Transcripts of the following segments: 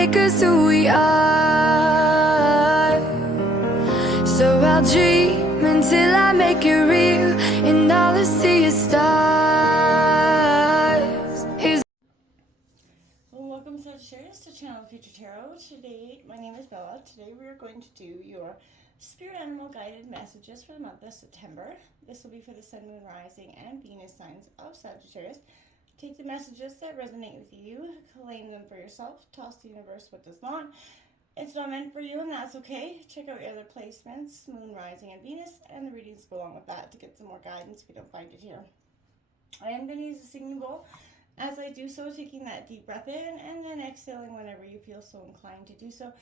make us who we are. So I'll dream until I make it real, and all I see is stars. Welcome, Sagittarius, to Channel Future Tarot. Today, my name is Bella. Today we are going to do your spirit animal guided messages for the month of September. This will be for the Sun, Moon, Rising, and Venus signs of Sagittarius. Take the messages that resonate with you, claim them for yourself, toss the universe what does not. It's not meant for you, and that's okay. Check out your other placements, Moon, Rising, and Venus, and the readings go along with that to get some more guidance if you don't find it here. I am going to use a singing bowl. As I do so, taking that deep breath in and then exhaling whenever you feel so inclined to do so.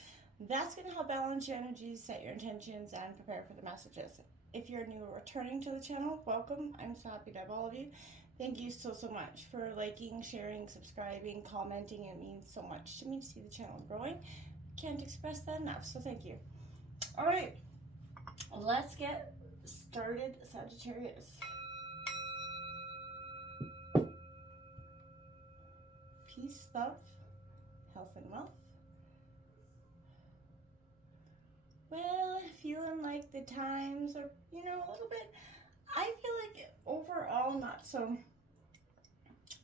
That's going to help balance your energies, set your intentions, and prepare for the messages. If you're new or returning to the channel, welcome. I'm so happy to have all of you. Thank you so much for liking, sharing, subscribing, commenting. It means so much to me to see the channel growing. Can't express that enough, so thank you. All right, let's get started, Sagittarius. Peace, love, health, and wealth. Well, feeling like the times are, a little bit, I feel like overall not so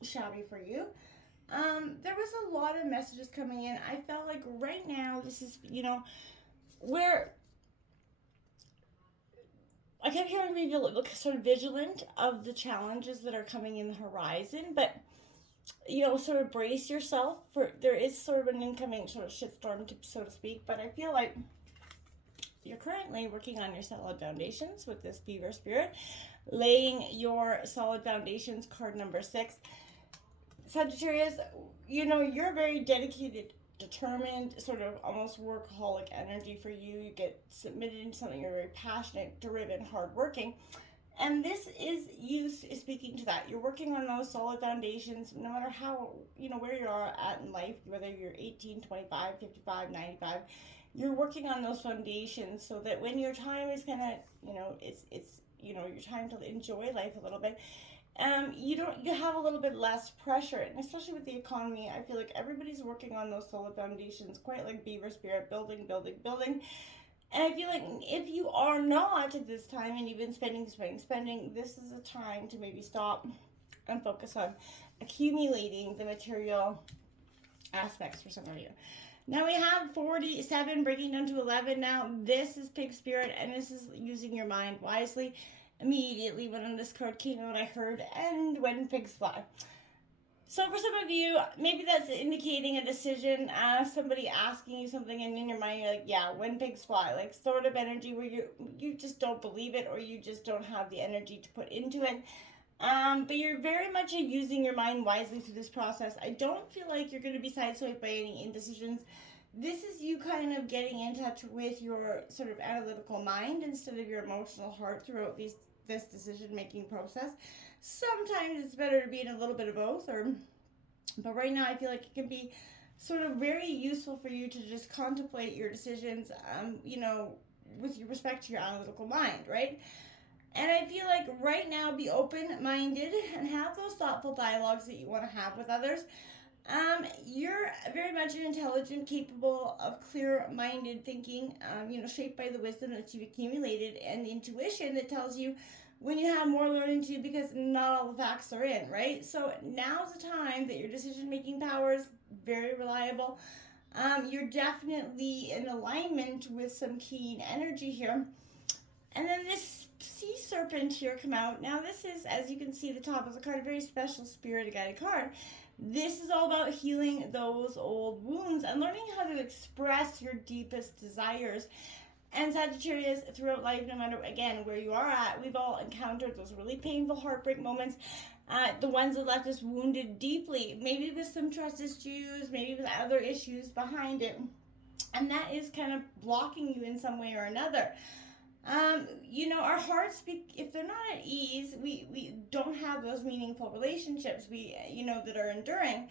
shabby for you. There was a lot of messages coming in. I felt like right now this is, where I kept hearing me look sort of vigilant of the challenges that are coming in the horizon, but sort of brace yourself for, there is sort of an incoming sort of shitstorm, so to speak, but I feel like you're currently working on your solid foundations with this Beaver Spirit, laying your solid foundations, card number 6. Sagittarius, you're very dedicated, determined, sort of almost workaholic energy for you. You get submitted into something, you're very passionate, driven, hardworking. And this is you speaking to that. You're working on those solid foundations, no matter how, where you are at in life, whether you're 18, 25, 55, 95, you're working on those foundations so that when your time is kind of, it's your time to enjoy life a little bit, you have a little bit less pressure. And especially with the economy, I feel like everybody's working on those solid foundations, quite like Beaver Spirit, building. And I feel like if you are not at this time and you've been spending, this is a time to maybe stop and focus on accumulating the material aspects for some of you. Now we have 47 breaking down to 11. Now this is Pig Spirit, and this is using your mind wisely. Immediately when this card came out, I heard, and when pigs fly. So for some of you, maybe that's indicating a decision, somebody asking you something, and in your mind you're like, yeah, when pigs fly, like sort of energy where you just don't believe it, or you just don't have the energy to put into it. But you're very much using your mind wisely through this process. I don't feel like you're going to be sideswiped by any indecisions. This is you kind of getting in touch with your sort of analytical mind instead of your emotional heart throughout this decision-making process. Sometimes it's better to be in a little bit of both, but right now I feel like it can be sort of very useful for you to just contemplate your decisions, with respect to your analytical mind, right? And I feel like right now be open-minded and have those thoughtful dialogues that you want to have with others. You're very much an intelligent, capable of clear-minded thinking, shaped by the wisdom that you've accumulated and the intuition that tells you when you have more learning to do, because not all the facts are in, right? So now's the time that your decision-making power is very reliable. You're definitely in alignment with some keen energy here. And then this sea serpent here come out. Now this is, as you can see the top of the card, a very special spirit guided card. This is all about healing those old wounds and learning how to express your deepest desires. And Sagittarius, throughout life, no matter, again, where you are at, we've all encountered those really painful heartbreak moments, the ones that left us wounded deeply, maybe with some trust issues, maybe with other issues behind it. And that is kind of blocking you in some way or another. Our hearts speak, if they're not at ease, we don't have those meaningful relationships, that are enduring.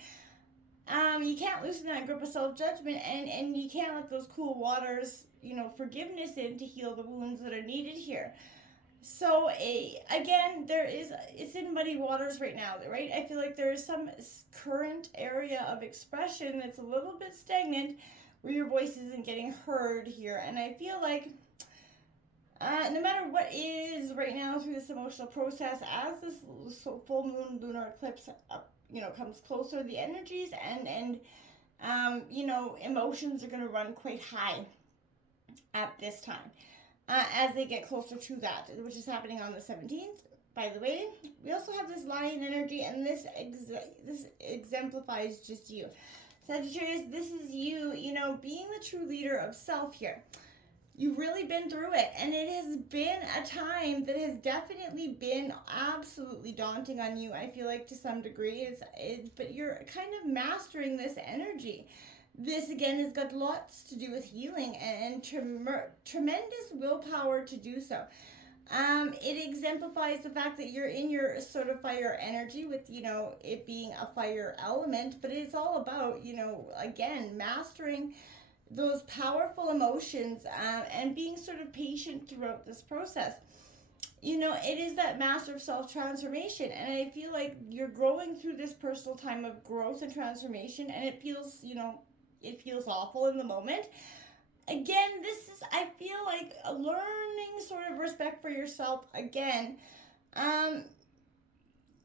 You can't loosen that grip of self-judgment, and you can't let those cool waters, forgiveness in to heal the wounds that are needed here. So again, it's in muddy waters right now, right? I feel like there is some current area of expression that's a little bit stagnant where your voice isn't getting heard here. And I feel like no matter what is right now through this emotional process, as this full moon lunar eclipse comes closer, the energies and emotions are going to run quite high at this time. As they get closer to that, which is happening on the 17th. By the way, we also have this lion energy, and this exemplifies just you. Sagittarius, this is you, being the true leader of self here. You've really been through it, and it has been a time that has definitely been absolutely daunting on you, I feel like, to some degree. But you're kind of mastering this energy. This, again, has got lots to do with healing and tremendous willpower to do so. It exemplifies the fact that you're in your sort of fire energy with, it being a fire element, but it's all about, again, mastering those powerful emotions and being sort of patient throughout this process. It is that master of self-transformation, and I feel like you're growing through this personal time of growth and transformation, and it feels, it feels awful in the moment. Again, this is, I feel like, a learning sort of respect for yourself again.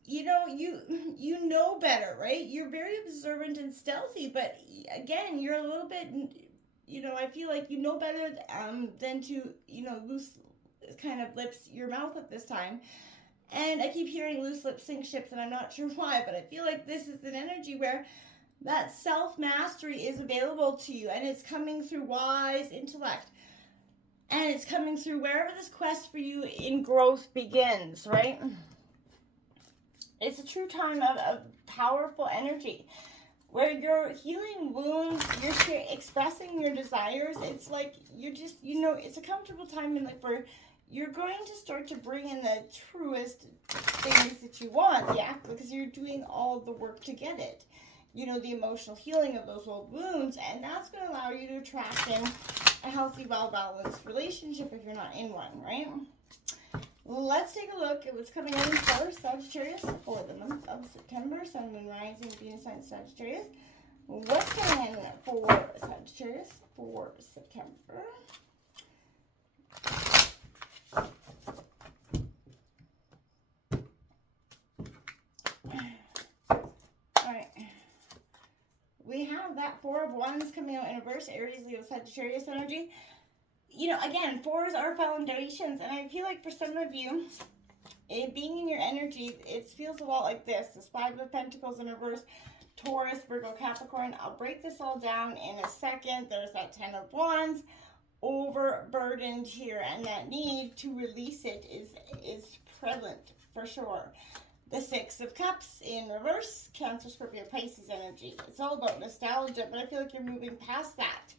You know better, right? You're very observant and stealthy, but again, you're a little bit, I feel like you know better than to, loose kind of lips your mouth at this time. And I keep hearing loose lips sink ships, and I'm not sure why, but I feel like this is an energy where that self-mastery is available to you, and it's coming through wise intellect. And it's coming through wherever this quest for you in growth begins, right? It's a true time of powerful energy where you're healing wounds, you're expressing your desires. It's like you're just, it's a comfortable time in life where you're going to start to bring in the truest things that you want, yeah, because you're doing all the work to get it. The emotional healing of those old wounds, and that's going to allow you to attract in a healthy, well-balanced relationship if you're not in one, right? Let's take a look at what's coming in for Sagittarius for the month of September. Sun, Moon, Rising, Venus, sign Sagittarius. What's coming in for Sagittarius for September? We have that Four of Wands coming out in reverse, Aries, Leo, Sagittarius energy. Again, fours are foundations, and I feel like for some of you, being in your energy, it feels a lot like this. This Five of Pentacles in reverse, Taurus, Virgo, Capricorn. I'll break this all down in a second. There's that Ten of Wands, overburdened here, and that need to release it is prevalent for sure. The Six of Cups in reverse, Cancer, Scorpio, Pisces energy. It's all about nostalgia, but I feel like you're moving past that.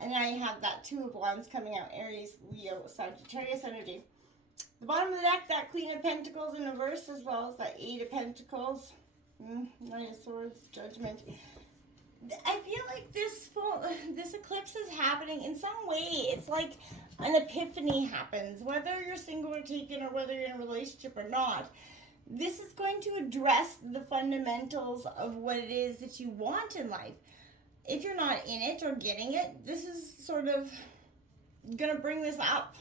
And now you have that Two of Wands coming out, Aries, Leo, Sagittarius energy. The bottom of the deck, that Queen of Pentacles in reverse, as well as that Eight of Pentacles. Nine of Swords, Judgment. I feel like this eclipse is happening in some way. It's like an epiphany happens, whether you're single or taken, or whether you're in a relationship or not. This is going to address the fundamentals of what it is that you want in life. If you're not in it or getting it, this is sort of going to bring this up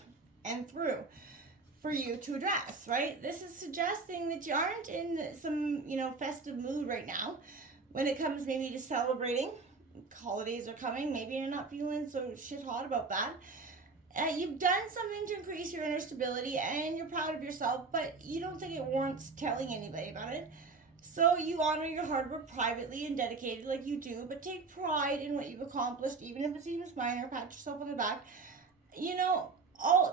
and through for you to address, right? This is suggesting that you aren't in some, festive mood right now when it comes maybe to celebrating. Holidays are coming. Maybe you're not feeling so shit hot about that. You've done something to increase your inner stability, and you're proud of yourself, but you don't think it warrants telling anybody about it. So you honor your hard work privately and dedicated like you do, but take pride in what you've accomplished, even if it seems minor. Pat yourself on the back.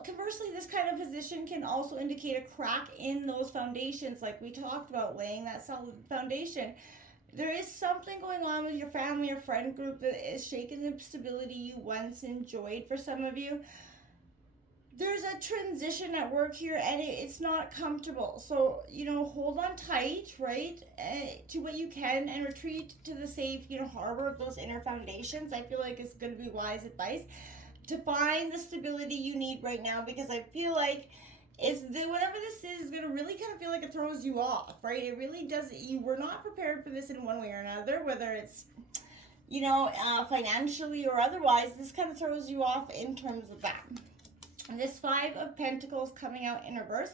Conversely, this kind of position can also indicate a crack in those foundations, like we talked about, laying that solid foundation. There is something going on with your family or friend group that is shaking the stability you once enjoyed for some of you. There's a transition at work here, and it's not comfortable. So, hold on tight, right, to what you can, and retreat to the safe, harbor of those inner foundations. I feel like it's going to be wise advice to find the stability you need right now, because I feel like whatever this is going to really kind of feel like it throws you off, right? It really does. You were not prepared for this in one way or another, whether it's, financially or otherwise. This kind of throws you off in terms of that. And this Five of Pentacles coming out in reverse,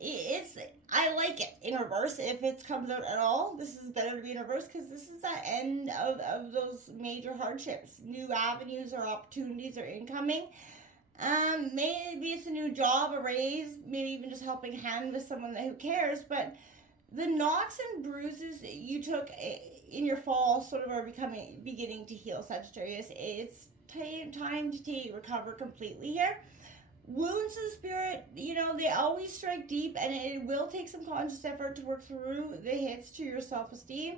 I like it in reverse. If it comes out at all, this is better to be in reverse, because this is the end of those major hardships. New avenues or opportunities are incoming. Maybe it's a new job, a raise, maybe even just helping hand with someone who cares. But the knocks and bruises that you took in your fall sort of are beginning to heal, Sagittarius. It's time to recover completely here. Wounds of the spirit, they always strike deep, and it will take some conscious effort to work through the hits to your self-esteem.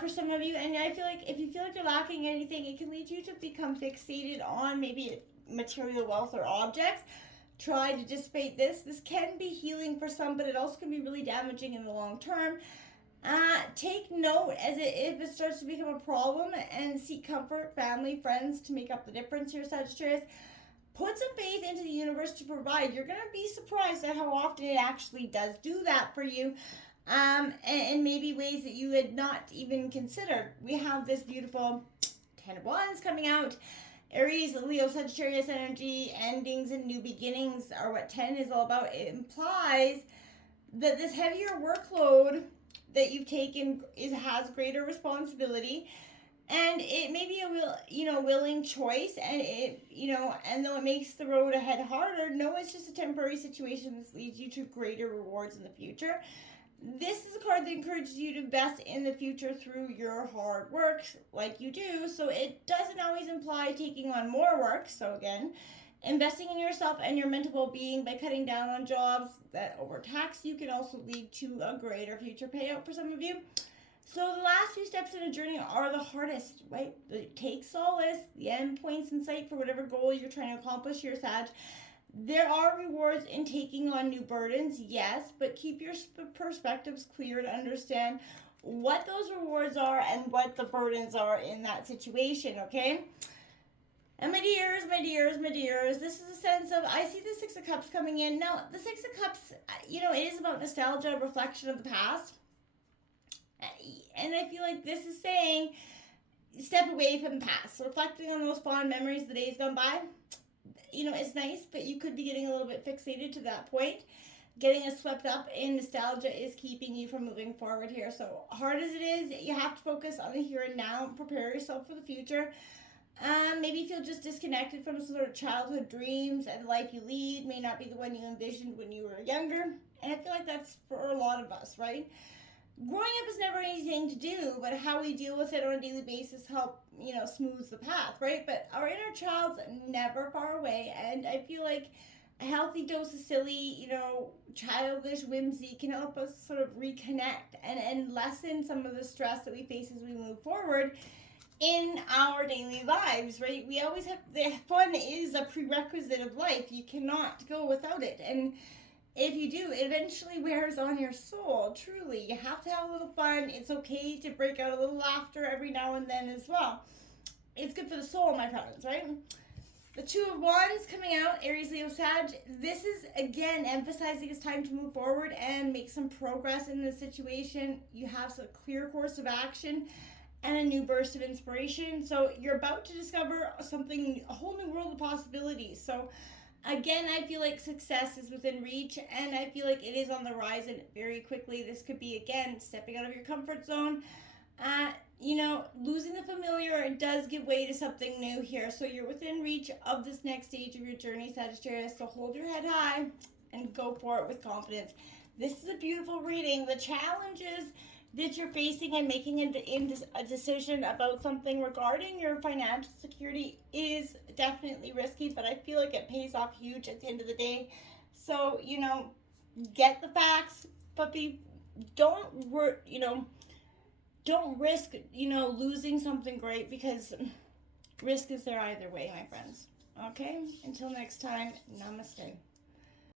For some of you, and I feel like if you feel like you're lacking anything, it can lead you to become fixated on maybe material wealth or objects. Try to dissipate this. This can be healing for some, but it also can be really damaging in the long term. Take note if it starts to become a problem, and seek comfort, family, friends to make up the difference here, Sagittarius. Put some faith into the universe to provide. You're going to be surprised at how often it actually does do that for you. And maybe ways that you had not even considered. We have this beautiful 10 of Wands coming out. Aries, Leo, Sagittarius energy, endings and new beginnings are what 10 is all about. It implies that this heavier workload that you've taken has greater responsibility. And it may be a willing choice, and and though it makes the road ahead harder, no, it's just a temporary situation that leads you to greater rewards in the future. This is a card that encourages you to invest in the future through your hard work, like you do. So it doesn't always imply taking on more work. So again, investing in yourself and your mental well-being by cutting down on jobs that overtax you can also lead to a greater future payout for some of you. So the last few steps in a journey are the hardest, right? Take solace, the end points in sight for whatever goal you're trying to accomplish here, Sag. There are rewards in taking on new burdens, yes, but keep your perspectives clear to understand what those rewards are and what the burdens are in that situation, okay? And my dears, this is a sense of, I see the Six of Cups coming in. Now, the Six of Cups, it is about nostalgia, reflection of the past. And I feel like this is saying, step away from the past. Reflecting on those fond memories, the days gone by. It's nice, but you could be getting a little bit fixated to that point. Getting us swept up in nostalgia is keeping you from moving forward here. So hard as it is, you have to focus on the here and now and prepare yourself for the future. Maybe feel just disconnected from some sort of childhood dreams, and the life you lead may not be the one you envisioned when you were younger. And I feel like that's for a lot of us, right? Growing up is never an easy thing to do, but how we deal with it on a daily basis help, smooths the path, right? But our inner child's never far away, and I feel like a healthy dose of silly, childish whimsy can help us sort of reconnect and lessen some of the stress that we face as we move forward in our daily lives, right? We always have, the fun is a prerequisite of life. You cannot go without it, and if you do, it eventually wears on your soul, truly. You have to have a little fun. It's okay to break out a little laughter every now and then as well. It's good for the soul, my friends, right? The Two of Wands coming out, Aries, Leo, Sag. This is, again, emphasizing it's time to move forward and make some progress in this situation. You have a clear course of action and a new burst of inspiration. So you're about to discover something, a whole new world of possibilities. So again, I feel like success is within reach, and I feel like it is on the horizon very quickly. This could be, again, stepping out of your comfort zone. Losing the familiar, it does give way to something new here. So you're within reach of this next stage of your journey, Sagittarius. So hold your head high and go for it with confidence. This is a beautiful reading. The challenges that you're facing and making a decision about something regarding your financial security is definitely risky, but I feel like it pays off huge at the end of the day. So, get the facts, but don't risk, losing something great, because risk is there either way, my friends. Okay? Until next time, namaste.